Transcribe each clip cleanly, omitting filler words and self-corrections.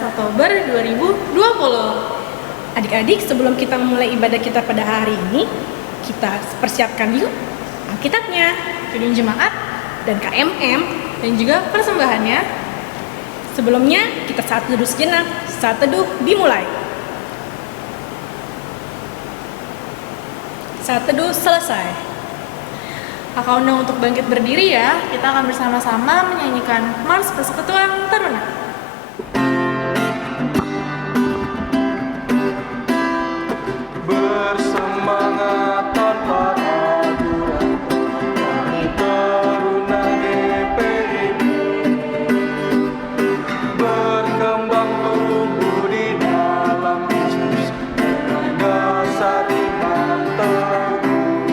Oktober 2020. Adik-adik, sebelum kita memulai ibadah kita pada hari ini, kita persiapkan yuk Alkitabnya, Pidun Jemaat, dan KMM. dan juga persembahannya. Sebelumnya, kita saat teduh sejenak. Saat teduh dimulai. Saat teduh selesai. Kakak undang untuk bangkit berdiri ya. Kita akan bersama-sama menyanyikan Mars Persekutuan Taruna. Bersemangat tanpa ragu-ragu, kami Taruna GPIB berkembang tumbuh di dalam Kristus dengan dasar iman teguh.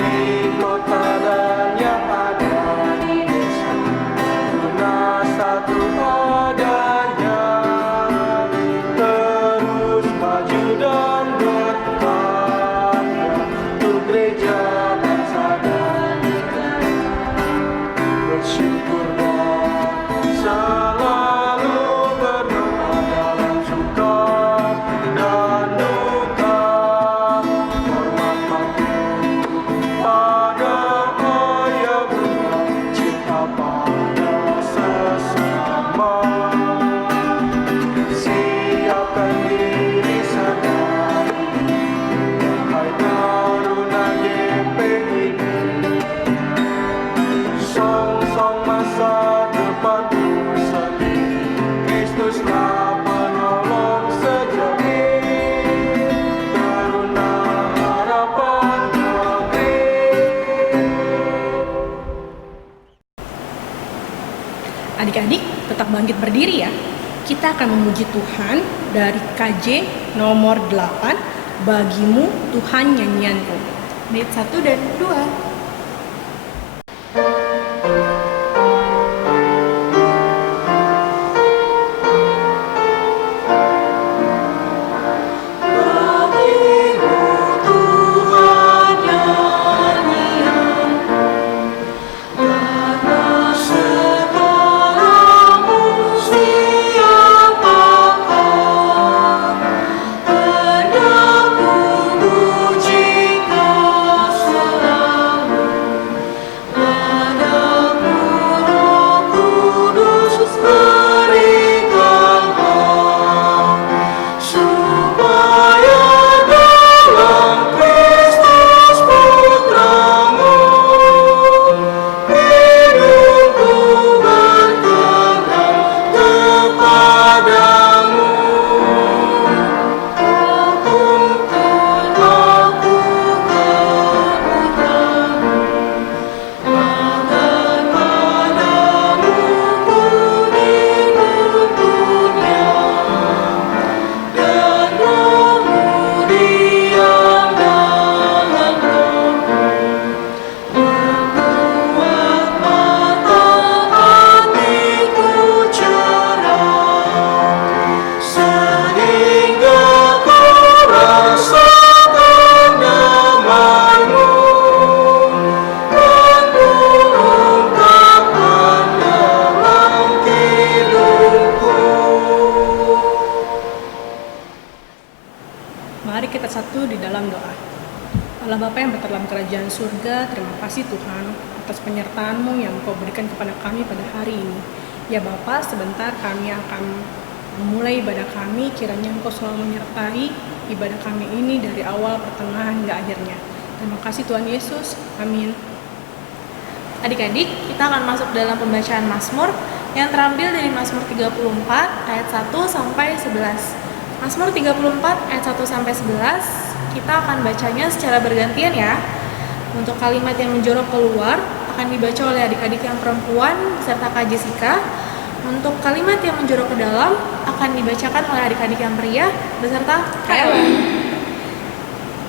Di kota dan yang ada di desa, Taruna satu adanya, terus maju dan berkarya untuk gereja, bangsa dan negara. Bersyukur dan selalu berdoa dalam suka dan duka, hormat patuh pada ayah bunda, cinta pada sesama. Siapkan diri sadari, wahai Taruna GPIB, song-song masa depan sendiri, Kristuslah penolong sejati, Taruna harapan negeri. Adik-adik, tetap bangkit berdiri ya. Kita akan memuji Tuhan dari KJ nomor 8, Bagimu Tuhan Nyanyianku. Bait 1 dan 2. Mari kita satu di dalam doa. Allah Bapa yang berada dalam kerajaan surga, terima kasih Tuhan atas penyertaan-Mu yang Engkau berikan kepada kami pada hari ini. Ya Bapa, sebentar kami akan memulai ibadah kami, kiranya Engkau selalu menyertai ibadah kami ini dari awal, pertengahan, hingga akhirnya. Terima kasih Tuhan Yesus, amin. Adik-adik, kita akan masuk dalam pembacaan Mazmur yang terambil dari Mazmur 34 ayat 1 sampai 11. Mazmur 34 ayat 1 sampai 11, kita akan bacanya secara bergantian ya. Untuk kalimat yang menjorok keluar akan dibaca oleh adik-adik yang perempuan beserta Kak Jessica. Untuk kalimat yang menjorok ke dalam akan dibacakan oleh adik-adik yang pria beserta Kak Ellen.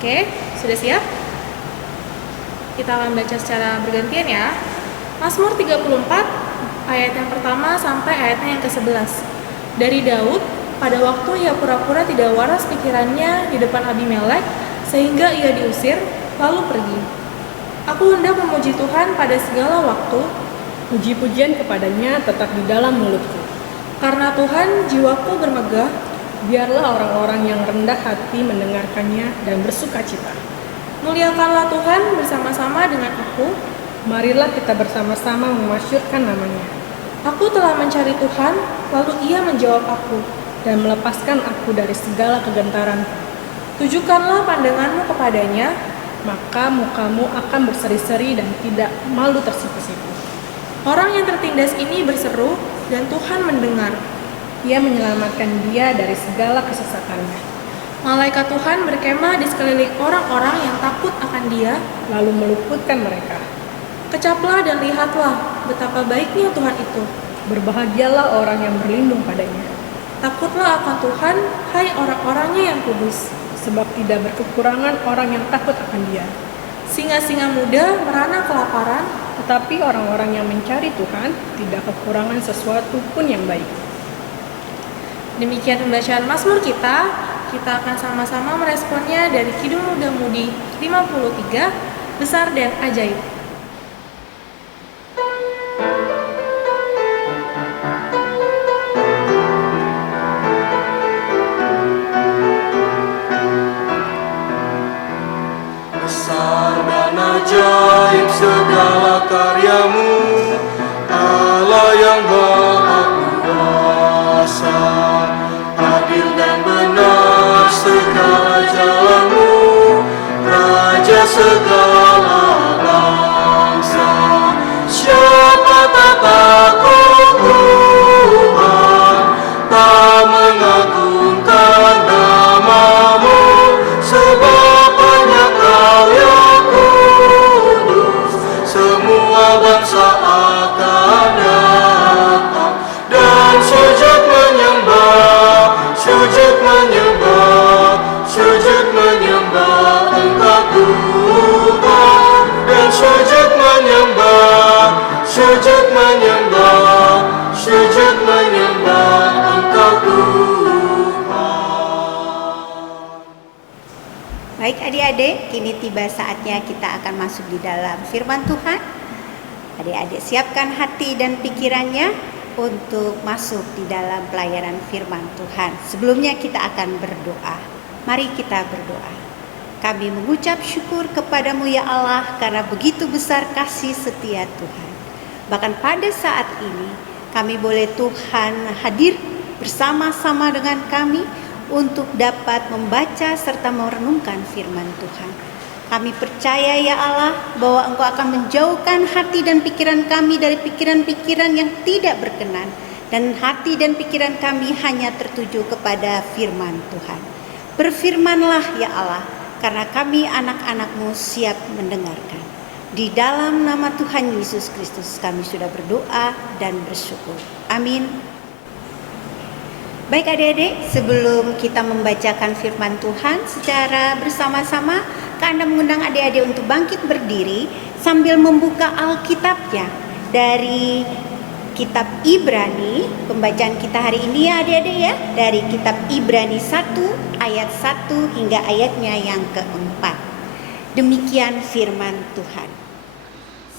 Oke, sudah siap? Kita akan baca secara bergantian ya. Mazmur 34 ayat yang pertama sampai ayatnya yang ke-11. Dari Daud, pada waktu ia pura-pura tidak waras pikirannya di depan Abimelek, sehingga ia diusir, lalu pergi. Aku hendak memuji Tuhan pada segala waktu, Puji-pujian kepadanya tetap di dalam mulutku. Karena Tuhan jiwaku bermegah, biarlah orang-orang yang rendah hati mendengarkannya dan bersuka cita. muliakanlah Tuhan bersama-sama dengan aku. Marilah kita bersama-sama memasyurkan namanya Aku telah mencari Tuhan, lalu Ia menjawab aku. dan melepaskan aku dari segala kegentaran. Tujukanlah pandanganmu kepadanya, Maka mukamu akan berseri-seri dan tidak malu tersipu-sipu. orang yang tertindas ini berseru, dan Tuhan mendengar. Ia menyelamatkan dia dari segala kesesakannya, Malaikat Tuhan berkemah di sekeliling orang-orang yang takut akan Dia. lalu meluputkan mereka. Kecaplah dan lihatlah betapa baiknya Tuhan itu. Berbahagialah orang yang berlindung padanya, Takutlah akan Tuhan, hai orang-orangnya yang kudus. sebab tidak berkekurangan orang yang takut akan dia. Singa-singa muda merana kelaparan, Tetapi orang-orang yang mencari Tuhan tidak kekurangan sesuatu pun yang baik. Demikian pembacaan Mazmur kita. Kita akan sama-sama meresponnya dari Kidung Muda Mudi 53, Besar dan Ajaib. Besar dan ajaib segala karyamu, Allah yang maha kuasa. Adil dan benar segala jalanmu, Raja segala bangsa. Siapa tak takut Tuhan, tak mengagungkan namamu, sebab banyak Kau yang kudus. Semua bangsa akan datang dan sujud menyembah, sujud menyembah, sujud menyembah Engkau Tuhan, dan sujud menyembah, sujud menyembah, sujud menyembah Engkau Tuhan. Baik adik-adik, kini tiba saatnya kita akan masuk di dalam firman Tuhan. Adik-adik siapkan hati dan pikirannya untuk masuk di dalam pelayanan firman Tuhan. Sebelumnya kita akan berdoa. Mari kita berdoa. Kami mengucap syukur kepadamu ya Allah, karena begitu besar kasih setia Tuhan. Bahkan pada saat ini kami boleh Tuhan hadir bersama-sama dengan kami untuk dapat membaca serta merenungkan firman Tuhan. Kami percaya ya Allah bahwa Engkau akan menjauhkan hati dan pikiran kami dari pikiran-pikiran yang tidak berkenan, dan hati dan pikiran kami hanya tertuju kepada firman Tuhan. Berfirmanlah ya Allah, karena kami anak-anak-Mu siap mendengarkan. Di dalam nama Tuhan Yesus Kristus kami sudah berdoa dan bersyukur. Amin. Baik adik-adik, sebelum kita membacakan firman Tuhan secara bersama-sama, Anda mengundang adik-adik untuk bangkit berdiri sambil membuka Alkitabnya dari kitab Ibrani. Pembacaan kita hari ini ya adik-adik ya, dari kitab Ibrani 1 ayat 1 hingga ayatnya yang keempat. Demikian firman Tuhan.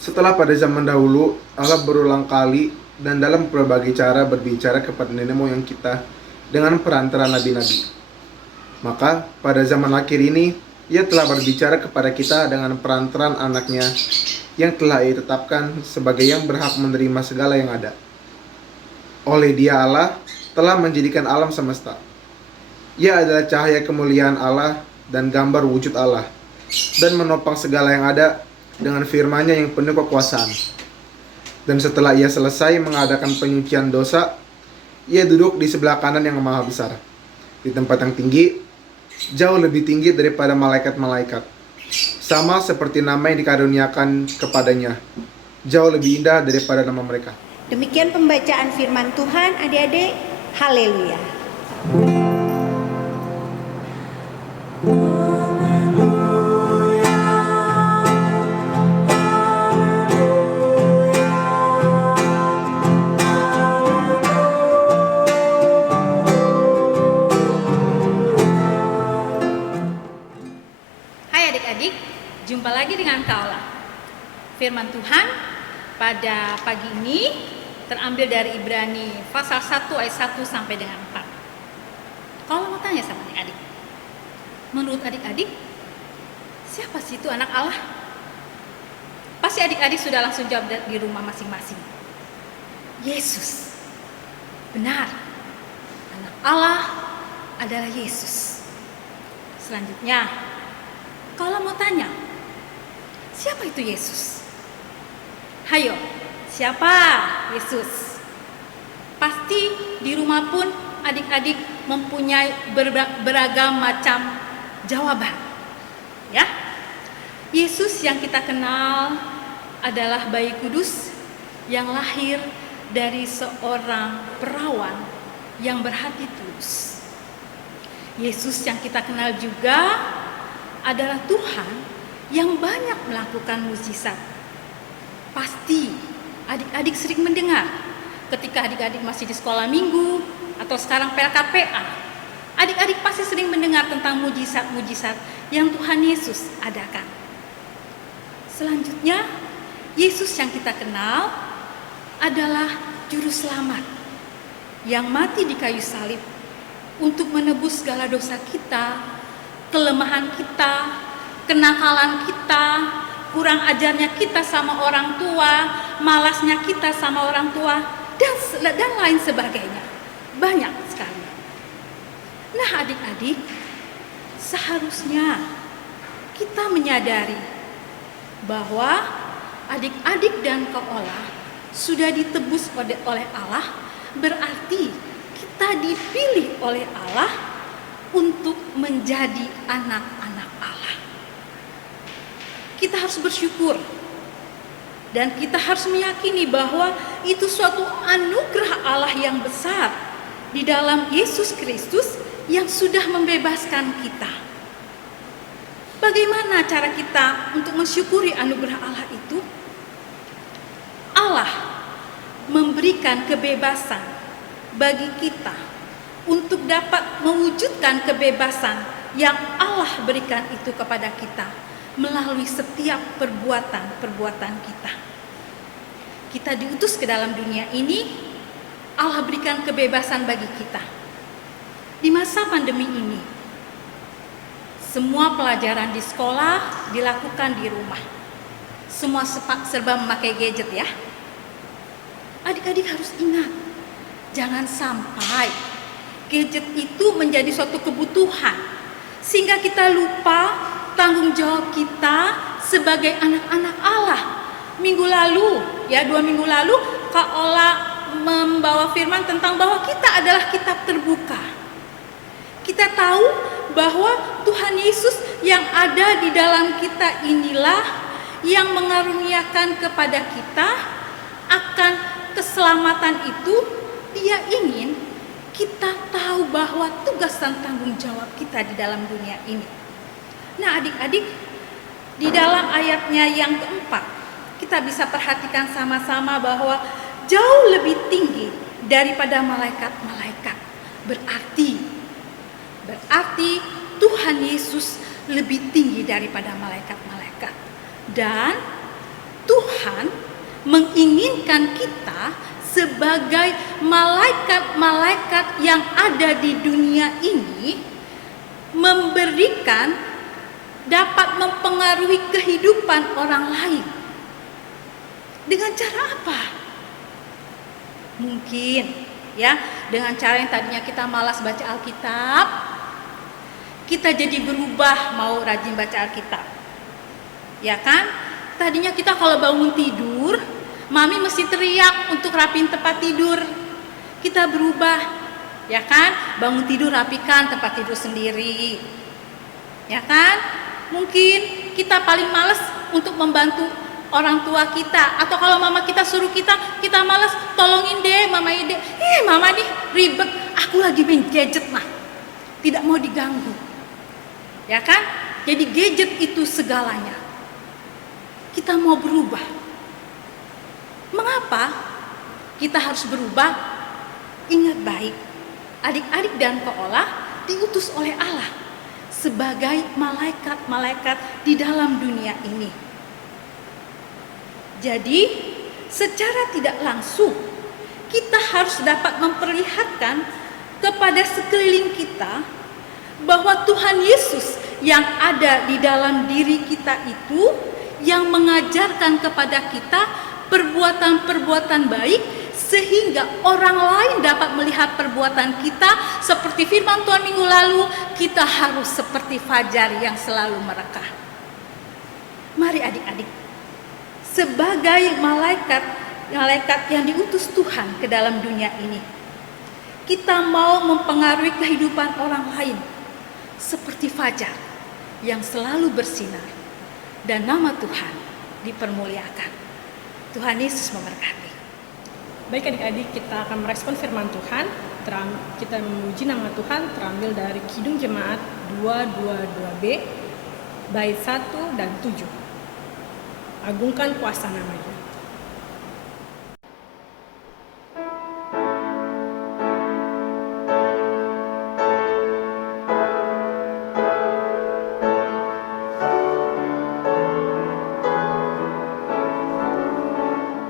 Setelah pada zaman dahulu, Allah berulang kali dan dalam berbagai cara berbicara kepada nenek moyang kita dengan perantara nabi-nabi. Maka pada zaman akhir ini, Ia telah berbicara kepada kita dengan perantaran anaknya yang telah Ia tetapkan sebagai yang berhak menerima segala yang ada. Oleh Dia Allah telah menjadikan alam semesta. Ia adalah cahaya kemuliaan Allah dan gambar wujud Allah, dan menopang segala yang ada dengan firman-Nya yang penuh kekuasaan. Dan setelah Ia selesai mengadakan penyucian dosa, Ia duduk di sebelah kanan yang maha besar, di tempat yang tinggi, jauh lebih tinggi daripada malaikat-malaikat. Sama seperti nama yang dikaruniakan kepadanya, jauh lebih indah daripada nama mereka. Demikian pembacaan firman Tuhan adik-adik. Haleluya. Hai adik-adik, jumpa lagi dengan Kaola. Firman Tuhan pada pagi ini terambil dari Ibrani pasal 1 ayat 1 sampai dengan 4. Kalau mau tanya sama adik-adik, menurut adik-adik, siapa sih itu anak Allah? Pasti adik-adik sudah langsung jawab di rumah masing-masing. Yesus. Benar. Anak Allah adalah Yesus. Selanjutnya, kalau mau tanya, siapa itu Yesus? Hayo, siapa Yesus? Pasti di rumah pun adik-adik mempunyai beragam macam jawaban. Ya. Yesus yang kita kenal adalah bayi kudus yang lahir dari seorang perawan yang berhati tulus. Yesus yang kita kenal juga adalah Tuhan yang banyak melakukan mukjizat. Pasti adik-adik sering mendengar ketika adik-adik masih di sekolah minggu atau sekarang PLKPA. Adik-adik pasti sering mendengar tentang mukjizat-mukjizat yang Tuhan Yesus adakan. Selanjutnya, Yesus yang kita kenal adalah juru selamat yang mati di kayu salib untuk menebus segala dosa kita, kelemahan kita, kenakalan kita, kurang ajarnya kita sama orang tua, malasnya kita sama orang tua, dan lain sebagainya. Banyak sekali. Nah adik-adik, seharusnya kita menyadari bahwa adik-adik dan Koala sudah ditebus oleh Allah, berarti kita dipilih oleh Allah untuk menjadi anak-anak Allah. Kita harus bersyukur dan kita harus meyakini bahwa itu suatu anugerah Allah yang besar di dalam Yesus Kristus yang sudah membebaskan kita. Bagaimana cara kita untuk mensyukuri anugerah Allah itu? Allah memberikan kebebasan bagi kita untuk dapat mewujudkan kebebasan yang Allah berikan itu kepada kita melalui setiap perbuatan kita. Kita diutus ke dalam dunia ini, Allah berikan kebebasan bagi kita. Di masa pandemi ini, semua pelajaran di sekolah dilakukan di rumah. Semua serba memakai gadget ya. Adik-adik harus ingat, jangan sampai gadget itu menjadi suatu kebutuhan sehingga kita lupa tanggung jawab kita sebagai anak-anak Allah. Minggu lalu, 2 minggu lalu, Kak Ola membawa firman tentang bahwa kita adalah kitab terbuka. Kita tahu bahwa Tuhan Yesus yang ada di dalam kita inilah yang mengaruniakan kepada kita akan keselamatan itu. Dia ingin kita tahu bahwa tugas dan tanggung jawab kita di dalam dunia ini. Nah adik-adik, di dalam ayatnya yang keempat, kita bisa perhatikan sama-sama bahwa jauh lebih tinggi daripada malaikat-malaikat. Berarti Tuhan Yesus lebih tinggi daripada malaikat-malaikat. Dan Tuhan menginginkan kita sebagai malaikat-malaikat yang ada di dunia ini memberikan, dapat mempengaruhi kehidupan orang lain. Dengan cara apa? Mungkin dengan cara yang tadinya kita malas baca Alkitab, kita jadi berubah mau rajin baca Alkitab. Ya kan? Tadinya kita kalau bangun tidur, mami mesti teriak untuk rapiin tempat tidur. Kita berubah, ya kan? Bangun tidur rapikan tempat tidur sendiri. Ya kan? Mungkin kita paling malas untuk membantu orang tua kita, atau kalau mama kita suruh kita malas, tolongin deh mama ide. Mama nih ribet, aku lagi main gadget mah. Tidak mau diganggu. Ya kan? Jadi gadget itu segalanya. Kita mau berubah. Mengapa kita harus berubah? Ingat baik, adik-adik dan Koala diutus oleh Allah sebagai malaikat-malaikat di dalam dunia ini. Jadi, secara tidak langsung kita harus dapat memperlihatkan kepada sekeliling kita bahwa Tuhan Yesus yang ada di dalam diri kita itu yang mengajarkan kepada kita perbuatan-perbuatan baik, sehingga orang lain dapat melihat perbuatan kita. Seperti firman Tuhan minggu lalu, kita harus seperti fajar yang selalu merekah. Mari adik-adik, sebagai malaikat yang diutus Tuhan ke dalam dunia ini, kita mau mempengaruhi kehidupan orang lain seperti fajar yang selalu bersinar, dan nama Tuhan dipermuliakan. Tuhan Yesus memberkati. Baik adik-adik, kita akan merespon firman Tuhan. Kita memuji nama Tuhan terambil dari Kidung Jemaat 222B, bait 1 dan 7. Agungkan kuasa namanya.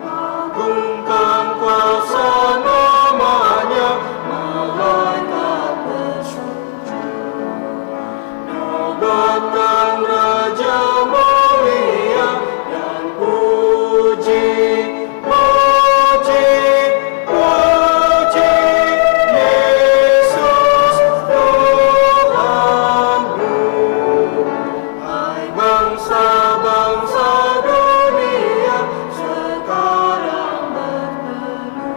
Agungkan kuasa namanya, malaikat bersujud. Nobatkan Raja mulia dan puji, puji, puji Yesus Tuhanmu. Hai bangsa-bangsa dunia sekarang berteduh,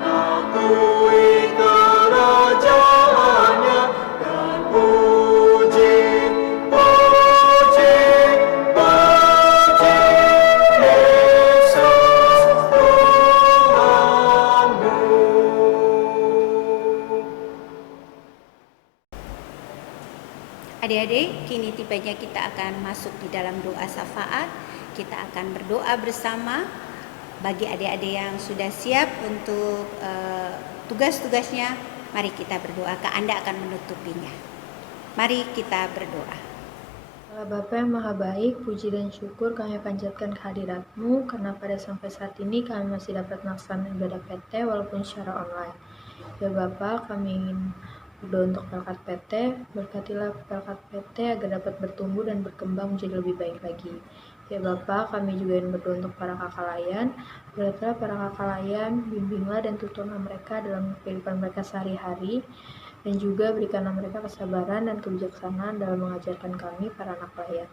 akui kerajaannya dan puji, puji, puji Yesus Tuhanmu. Adik-adik, kini tibanya kita akan masuk di dalam doa syafaat. Kita akan berdoa bersama. Bagi adik-adik yang sudah siap untuk tugas-tugasnya, mari kita berdoa. Kak Anda akan menutupinya. Mari kita berdoa. Allah Bapa yang Maha Baik, puji dan syukur kami panjatkan kehadirat-Mu karena pada sampai saat ini kami masih dapat melaksanakan ibadah PT walaupun secara online. Ya Bapa, kami ingin berdoa untuk Pelkat PT, berkatilah Pelkat PT agar dapat bertumbuh dan berkembang menjadi lebih baik lagi. Ya Bapa, kami juga ingin berdoa untuk para kakak layan, berkatilah para kakak layan, bimbinglah dan tuturlah mereka dalam kehidupan mereka sehari-hari, dan juga berikanlah mereka kesabaran dan kebijaksanaan dalam mengajarkan kami para anak layan.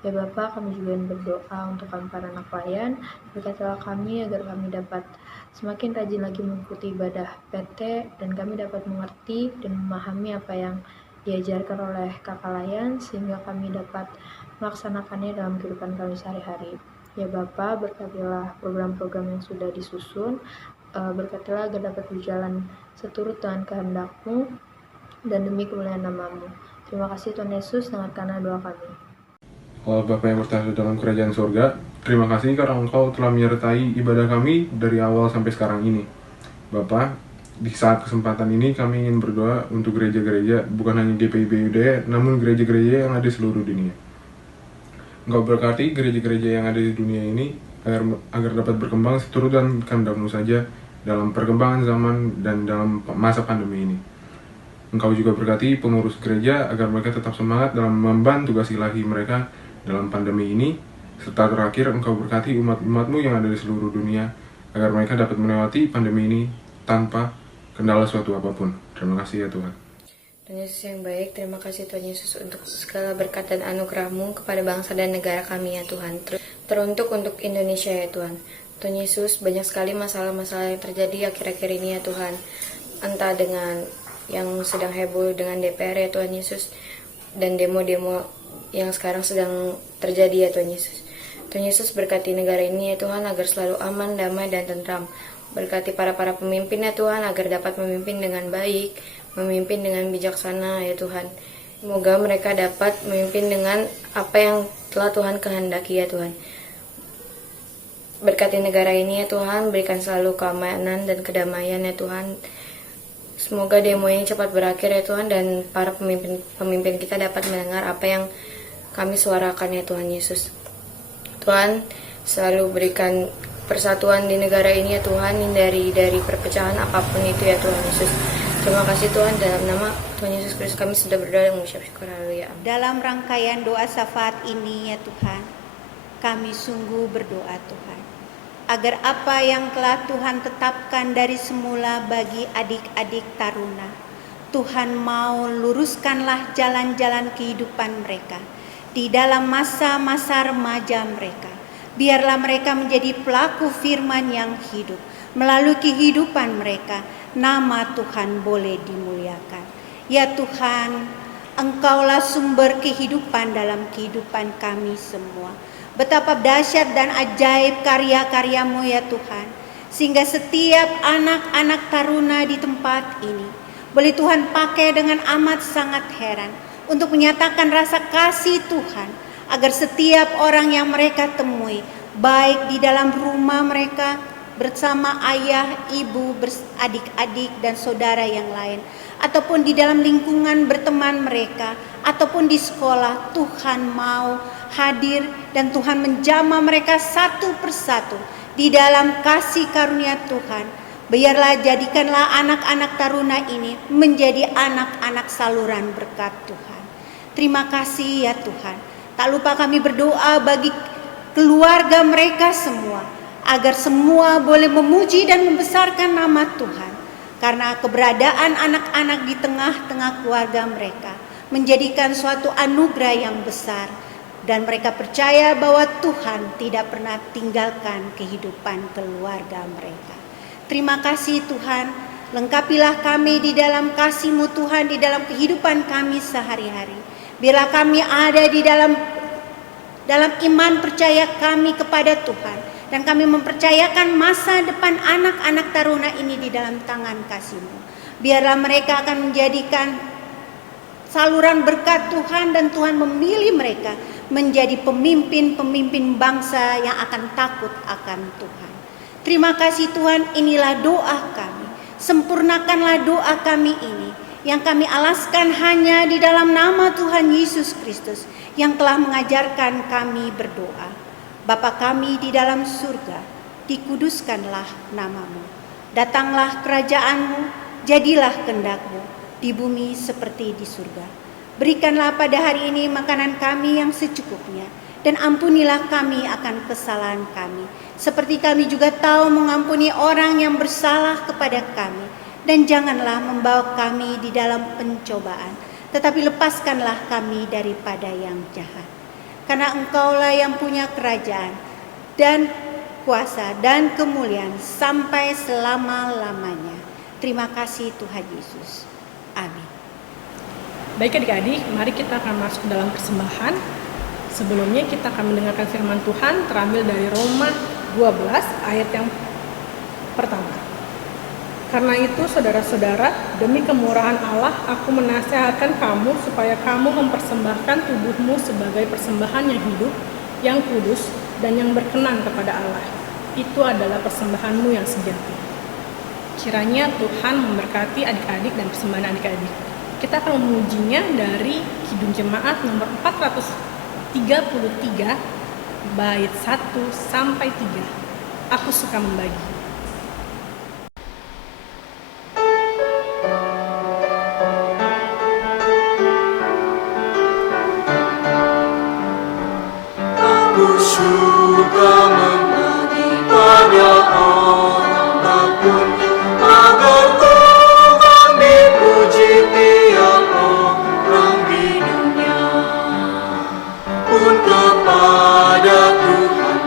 Ya Bapa, kami juga ingin berdoa untuk kami para anak layan, berkatilah kami agar kami dapat semakin rajin lagi mengikuti ibadah PT, dan kami dapat mengerti dan memahami apa yang diajarkan oleh kakak layan, sehingga kami dapat melaksanakannya dalam kehidupan kami sehari-hari. Ya Bapa, berkatilah program-program yang sudah disusun, berkatilah agar dapat berjalan seturut dengan kehendak-Mu, dan demi kemuliaan nama-Mu. Terima kasih Tuhan Yesus, dengarkanlah doa kami. Allah Bapa yang bertahta dalam kerajaan surga, terima kasih karena Engkau telah menyertai ibadah kami dari awal sampai sekarang ini. Bapa, di saat kesempatan ini kami ingin berdoa untuk gereja-gereja, bukan hanya GPIB Udaya, namun gereja-gereja yang ada di seluruh dunia. Engkau berkati gereja-gereja yang ada di dunia ini agar dapat berkembang seturut dan kehendak-Mu saja dalam perkembangan zaman dan dalam masa pandemi ini. Engkau juga berkati pengurus gereja agar mereka tetap semangat dalam membantu tugas ilahi mereka dalam pandemi ini, serta terakhir Engkau berkati umat-umat-Mu yang ada di seluruh dunia agar mereka dapat melewati pandemi ini tanpa kendala suatu apapun. Terima kasih ya Tuhan. Tuhan Yesus yang baik, terima kasih Tuhan Yesus untuk segala berkat dan anugerah-Mu kepada bangsa dan negara kami ya Tuhan. Teruntuk untuk Indonesia ya Tuhan. Tuhan Yesus, banyak sekali masalah-masalah yang terjadi akhir-akhir ini ya Tuhan. Entah dengan yang sedang heboh dengan DPR ya Tuhan Yesus, dan demo-demo yang sekarang sedang terjadi ya Tuhan Yesus. Tuhan Yesus, berkati negara ini ya Tuhan agar selalu aman, damai, dan tentram. Berkati para pemimpin ya Tuhan agar dapat memimpin dengan baik, memimpin dengan bijaksana ya Tuhan. Semoga mereka dapat memimpin dengan apa yang telah Tuhan kehendaki ya Tuhan. Berkati negara ini ya Tuhan, berikan selalu keamanan dan kedamaian ya Tuhan. Semoga demo ini cepat berakhir ya Tuhan, dan para pemimpin kita dapat mendengar apa yang kami suarakan ya Tuhan Yesus. Tuhan, selalu berikan persatuan di negara ini ya Tuhan, hindari dari perpecahan apapun itu ya Tuhan Yesus. Terima kasih Tuhan, dalam nama Tuhan Yesus Kristus kami sudah berdoa dan mengucap syukur. Haleluya. Amin. Dalam rangkaian doa syafaat ini ya Tuhan, kami sungguh berdoa Tuhan, agar apa yang telah Tuhan tetapkan dari semula bagi adik-adik taruna, Tuhan mau luruskanlah jalan-jalan kehidupan mereka di dalam masa-masa remaja mereka. Biarlah mereka menjadi pelaku firman yang hidup. Melalui kehidupan mereka, nama Tuhan boleh dimuliakan. Ya Tuhan, Engkaulah sumber kehidupan dalam kehidupan kami semua. Betapa dahsyat dan ajaib karya-karya-Mu ya Tuhan, sehingga setiap anak-anak taruna di tempat ini boleh Tuhan pakai dengan amat sangat heran untuk menyatakan rasa kasih Tuhan, agar setiap orang yang mereka temui, baik di dalam rumah mereka bersama ayah, ibu, adik-adik dan saudara yang lain, ataupun di dalam lingkungan berteman mereka, ataupun di sekolah, Tuhan mau hadir dan Tuhan menjamah mereka satu persatu di dalam kasih karunia Tuhan. Biarlah jadikanlah anak-anak taruna ini menjadi anak-anak saluran berkat Tuhan. Terima kasih ya Tuhan. Tak lupa kami berdoa bagi keluarga mereka semua, agar semua boleh memuji dan membesarkan nama Tuhan. Karena keberadaan anak-anak di tengah-tengah keluarga mereka menjadikan suatu anugerah yang besar. Dan mereka percaya bahwa Tuhan tidak pernah tinggalkan kehidupan keluarga mereka. Terima kasih Tuhan, lengkapilah kami di dalam kasih-Mu Tuhan, di dalam kehidupan kami sehari-hari. Biarlah kami ada di dalam iman percaya kami kepada Tuhan. Dan kami mempercayakan masa depan anak-anak taruna ini di dalam tangan kasih-Mu. Biarlah mereka akan menjadikan saluran berkat Tuhan, dan Tuhan memilih mereka menjadi pemimpin-pemimpin bangsa yang akan takut akan Tuhan. Terima kasih Tuhan, inilah doa kami. Sempurnakanlah doa kami ini, yang kami alaskan hanya di dalam nama Tuhan Yesus Kristus, yang telah mengajarkan kami berdoa. Bapa kami di dalam surga, dikuduskanlah nama-Mu. Datanglah kerajaan-Mu, jadilah kehendak-Mu di bumi seperti di surga. Berikanlah pada hari ini makanan kami yang secukupnya, dan ampunilah kami akan kesalahan kami, seperti kami juga tahu mengampuni orang yang bersalah kepada kami. Dan janganlah membawa kami di dalam pencobaan, tetapi lepaskanlah kami daripada yang jahat. Karena Engkaulah yang punya kerajaan dan kuasa dan kemuliaan sampai selama-lamanya. Terima kasih Tuhan Yesus. Amin. Baik adik-adik, mari kita akan masuk dalam persembahan. Sebelumnya kita akan mendengarkan firman Tuhan terambil dari Roma 12 ayat yang pertama. Karena itu saudara-saudara, demi kemurahan Allah aku menasehatkan kamu supaya kamu mempersembahkan tubuhmu sebagai persembahan yang hidup, yang kudus, dan yang berkenan kepada Allah. Itu adalah persembahanmu yang sejati. Kiranya Tuhan memberkati adik-adik dan persembahan adik-adik. Kita akan memujinya dari Kidung Jemaat nomor 433 bait 1 sampai 3. Aku suka membagi. Aku suka membagi pada orang takut, agar Tuhan dipuji tiap orang di dunia. Pun kepada Tuhan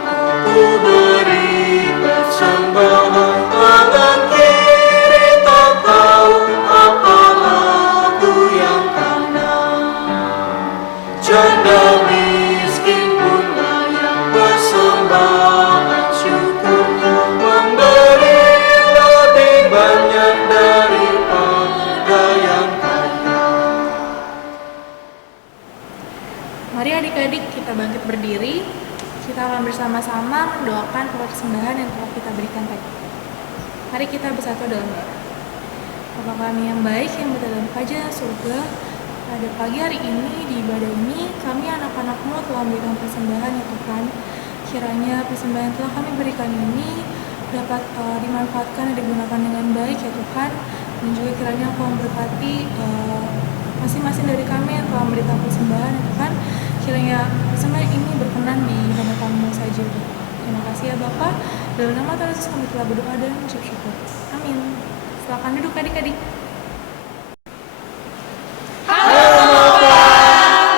ku beri persembahan, tangan kiri tak tahu apa lagu yang kanda. Janda miskin pun layak persembahan syukurnya, memberi lebih banyak daripada yang kaya. Mari adik-adik kita bangkit berdiri. Kita akan bersama-sama mendoakan persembahan yang telah kita berikan tadi. Mari kita bersatu dalam doa. Bapa kami yang baik yang berada dalam kerajaan surga, pada pagi hari ini di ibadah ini kami anak-anak-Mu telah memberikan persembahan ya Tuhan. Kiranya persembahan yang telah kami berikan ini dapat dimanfaatkan dan digunakan dengan baik ya Tuhan. Dan juga kiranya Engkau memberkati masing-masing dari kami yang telah memberikan persembahan ya Tuhan. Kiranya persembahan ini berkenan di hadapan-Mu saja ya Bapa. Terima kasih ya Bapa. Dalam nama Tuhan Yesus kami telah berdoa dan mengucap syukur. Amin. Silakan duduk adik-adik.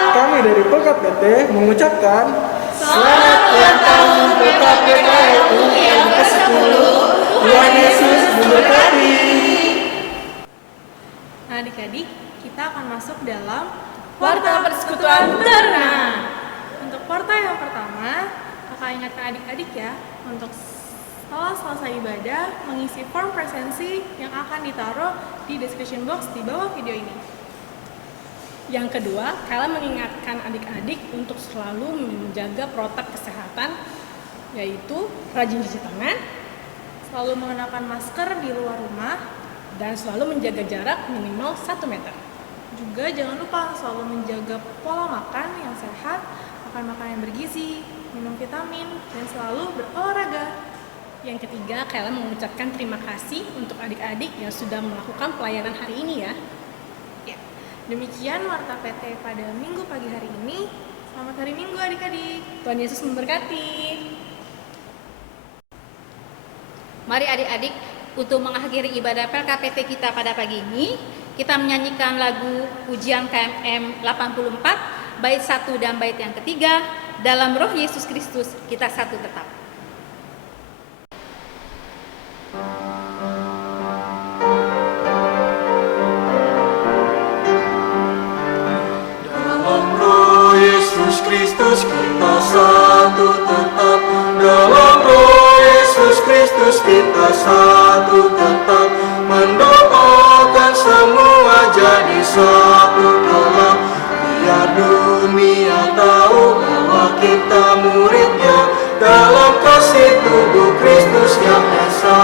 Kami dari Pelkat PT mengucapkan selamat ulang tahun Pelkat PKRU yang ke-10. Tuhan Yesus memberkati. Nah adik-adik, kita akan masuk dalam Warta Persekutuan Terna. Untuk warta yang pertama, kakak ingatkan adik-adik ya, untuk setelah selesai ibadah, mengisi form presensi yang akan ditaruh di description box di bawah video ini. Yang kedua, Kala mengingatkan adik-adik untuk selalu menjaga protap kesehatan, yaitu rajin cuci tangan, Selalu mengenakan masker di luar rumah. dan selalu menjaga jarak minimal 1 meter. Juga jangan lupa selalu menjaga pola makan yang sehat, makan makanan yang bergizi, minum vitamin, dan selalu berolahraga. Yang ketiga, Kala mengucapkan terima kasih untuk adik-adik yang sudah melakukan pelayanan hari ini ya. Ya, demikian Warta PT pada Minggu pagi hari ini. Selamat hari Minggu adik-adik. Tuhan Yesus memberkati. Mari adik-adik, untuk mengakhiri ibadah PLKPT kita pada pagi ini, kita menyanyikan lagu Pujian KMM 84, bait 1 dan bait yang ketiga, dalam roh Yesus Kristus kita satu tetap. Dalam roh Yesus Kristus kita satu tetap. Dalam roh Yesus Kristus kita satu tetap. Mendoakan semua jadi satu kelak. Biar dunia tahu bahwa kita muridnya dalam kasih tubuh Kristus yang esa.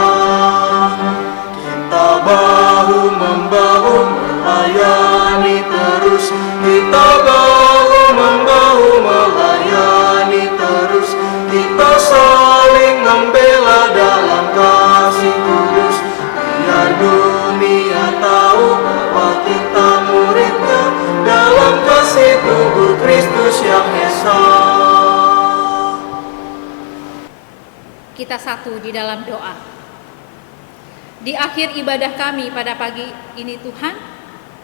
Kita bahu membahu melayani terus. Kita bahu membahu melayani terus. Kita saling membela dalam kasih kudus. Biar dunia tahu bahwa kita muridnya dalam kasih tubuh Kristus yang esa. Kita satu di dalam doa. Di akhir ibadah kami pada pagi ini Tuhan,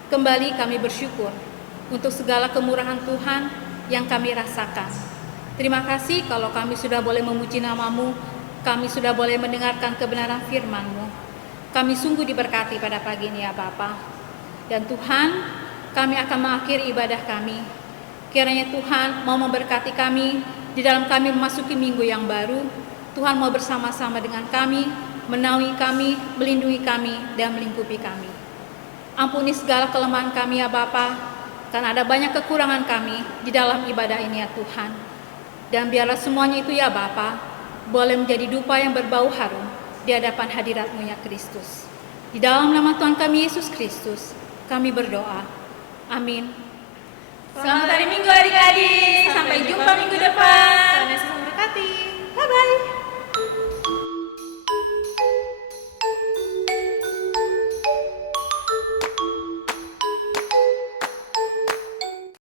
kembali kami bersyukur untuk segala kemurahan Tuhan yang kami rasakan. Terima kasih kalau kami sudah boleh memuji nama-Mu, kami sudah boleh mendengarkan kebenaran firman-Mu. Kami sungguh diberkati pada pagi ini ya Bapa. Dan Tuhan, kami akan mengakhiri ibadah kami. Kiranya Tuhan mau memberkati kami di dalam kami memasuki minggu yang baru. Tuhan mau bersama-sama dengan kami, menaungi kami, melindungi kami, dan melingkupi kami. Ampuni segala kelemahan kami ya Bapa, karena ada banyak kekurangan kami di dalam ibadah ini ya Tuhan. Dan biarlah semuanya itu ya Bapa, boleh menjadi dupa yang berbau harum di hadapan hadirat-Mu ya Kristus. Di dalam nama Tuhan kami Yesus Kristus, kami berdoa. Amin. Selamat hari Minggu adik-adik.